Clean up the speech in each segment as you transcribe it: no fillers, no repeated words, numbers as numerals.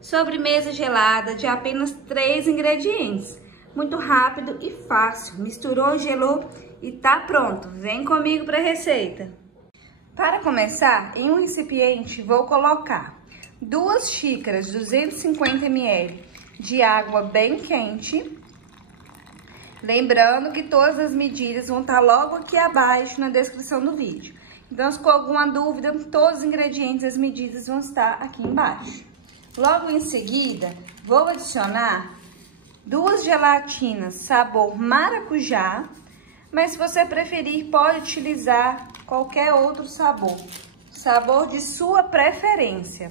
Sobremesa gelada de apenas 3 ingredientes. Muito rápido e fácil. Misturou, gelou e tá pronto. Vem comigo para a receita. Para começar, em um recipiente vou colocar 2 xícaras 250 ml de água bem quente. Lembrando que todas as medidas vão estar logo aqui abaixo na descrição do vídeo. Então, se com alguma dúvida, todos os ingredientes, as medidas vão estar aqui embaixo. Logo em seguida, vou adicionar 2 gelatinas sabor maracujá, mas se você preferir, pode utilizar qualquer outro sabor de sua preferência.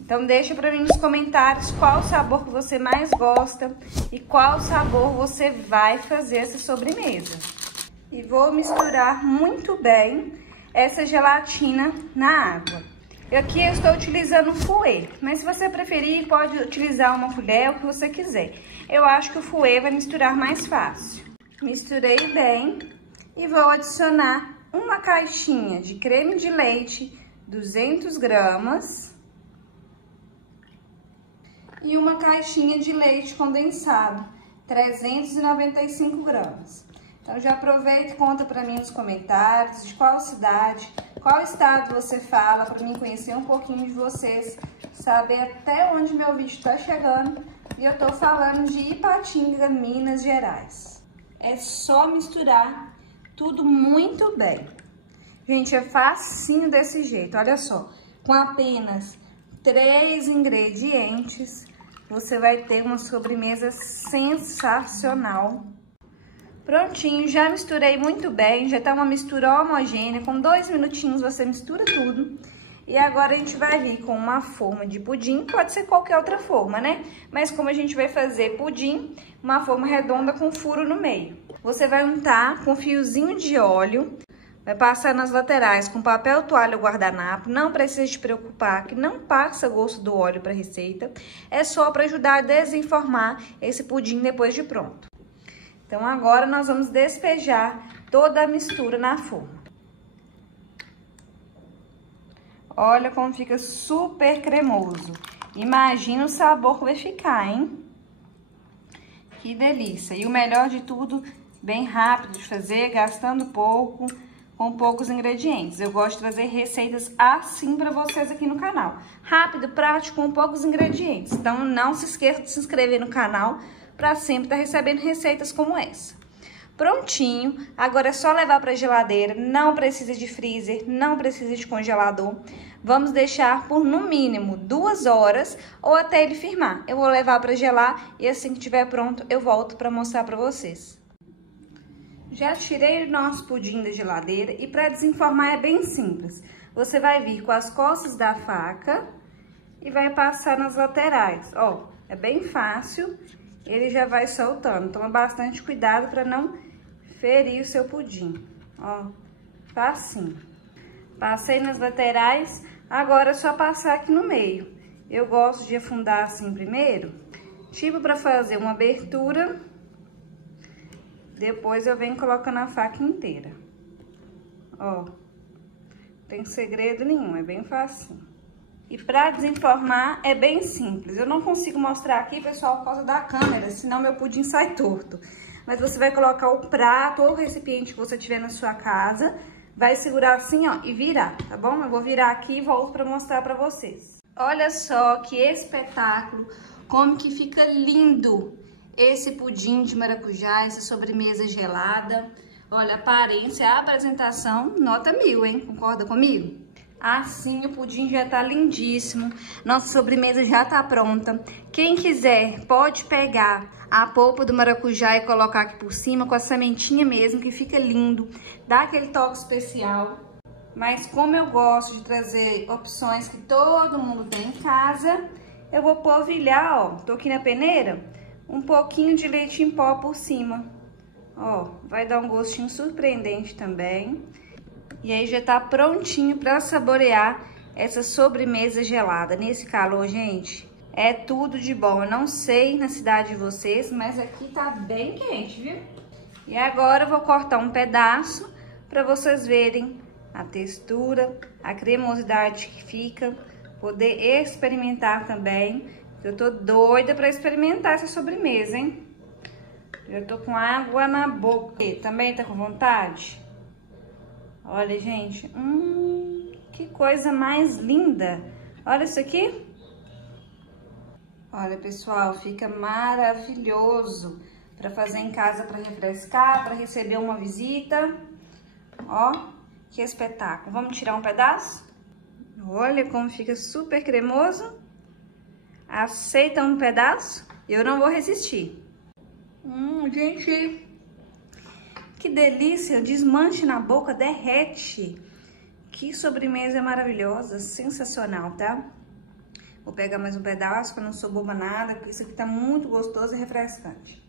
Então, deixa para mim nos comentários qual sabor que você mais gosta e qual sabor você vai fazer essa sobremesa. E vou misturar muito bem essa gelatina na água. Aqui eu estou utilizando o fouet, mas se você preferir, pode utilizar uma colher, o que você quiser. Eu acho que o fouet vai misturar mais fácil. Misturei bem e vou adicionar uma caixinha de creme de leite, 200 gramas. E uma caixinha de leite condensado, 395 gramas. Então, já aproveita e conta para mim nos comentários de qual cidade, qual estado você fala, para mim conhecer um pouquinho de vocês, saber até onde meu vídeo está chegando. E eu tô falando de Ipatinga, Minas Gerais. É só misturar tudo muito bem. Gente, é facinho desse jeito, olha só. Com apenas 3 ingredientes, você vai ter uma sobremesa sensacional. Prontinho, já misturei muito bem, já tá uma mistura homogênea, com 2 minutinhos você mistura tudo. E agora a gente vai vir com uma forma de pudim, pode ser qualquer outra forma, né? Mas como a gente vai fazer pudim, uma forma redonda com furo no meio. Você vai untar com um fiozinho de óleo, vai passar nas laterais com papel toalha ou guardanapo, não precisa te preocupar que não passa gosto do óleo para a receita, é só para ajudar a desenformar esse pudim depois de pronto. Então, agora nós vamos despejar toda a mistura na forma. Olha como fica super cremoso. Imagina o sabor que vai ficar, hein? Que delícia! E o melhor de tudo, bem rápido de fazer, gastando pouco, com poucos ingredientes. Eu gosto de trazer receitas assim para vocês aqui no canal. Rápido, prático, com poucos ingredientes. Então, não se esqueça de se inscrever no canal para sempre estar recebendo receitas como essa. Prontinho, agora é só levar para a geladeira, não precisa de freezer, não precisa de congelador. Vamos deixar por no mínimo 2 horas ou até ele firmar. Eu vou levar para gelar e assim que estiver pronto eu volto para mostrar para vocês. Já tirei o nosso pudim da geladeira e para desenformar é bem simples. Você vai vir com as costas da faca e vai passar nas laterais, ó, é bem fácil. Ele já vai soltando, toma bastante cuidado para não ferir o seu pudim, ó, facinho. Passei nas laterais, agora é só passar aqui no meio. Eu gosto de afundar assim primeiro, tipo para fazer uma abertura, depois eu venho colocando a faca inteira, ó, não tem segredo nenhum, é bem facinho. E para desenformar é bem simples. Eu não consigo mostrar aqui, pessoal, por causa da câmera, senão meu pudim sai torto. Mas você vai colocar o prato ou o recipiente que você tiver na sua casa, vai segurar assim, ó, e virar, tá bom? Eu vou virar aqui e volto para mostrar para vocês. Olha só que espetáculo, como que fica lindo esse pudim de maracujá, essa sobremesa gelada. Olha, a aparência, a apresentação, nota 1000, hein? Concorda comigo? Assim o pudim já tá lindíssimo, nossa sobremesa já tá pronta. Quem quiser pode pegar a polpa do maracujá e colocar aqui por cima com a sementinha mesmo, que fica lindo, dá aquele toque especial. Mas como eu gosto de trazer opções que todo mundo tem em casa, eu vou polvilhar, ó, tô aqui na peneira, um pouquinho de leite em pó por cima. Ó, vai dar um gostinho surpreendente também. E aí já tá prontinho para saborear essa sobremesa gelada. Nesse calor, gente, é tudo de bom. Eu não sei na cidade de vocês, mas aqui tá bem quente, viu? E agora eu vou cortar um pedaço para vocês verem a textura, a cremosidade que fica poder experimentar também. Eu tô doida pra experimentar essa sobremesa, hein? Eu tô com água na boca. E também tá com vontade? Olha, gente. Que coisa mais linda. Olha isso aqui. Olha, pessoal, fica maravilhoso para fazer em casa, para refrescar, para receber uma visita. Ó, que espetáculo. Vamos tirar um pedaço? Olha como fica super cremoso. Aceita um pedaço? Eu não vou resistir. Gente, que delícia. Desmanche na boca, derrete. Que sobremesa maravilhosa, sensacional, tá? Vou pegar mais um pedaço para não soboba nada, porque isso aqui tá muito gostoso e refrescante.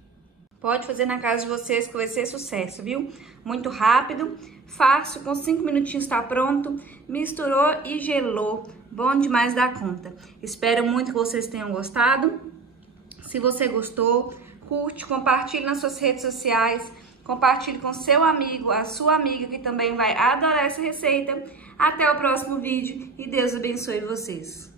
Pode fazer na casa de vocês que vai ser sucesso, viu? Muito rápido, fácil, com 5 minutinhos tá pronto. Misturou e gelou. Bom demais da conta. Espero muito que vocês tenham gostado. Se você gostou, curte, compartilhe nas suas redes sociais. Compartilhe com seu amigo, a sua amiga que também vai adorar essa receita. Até o próximo vídeo e Deus abençoe vocês.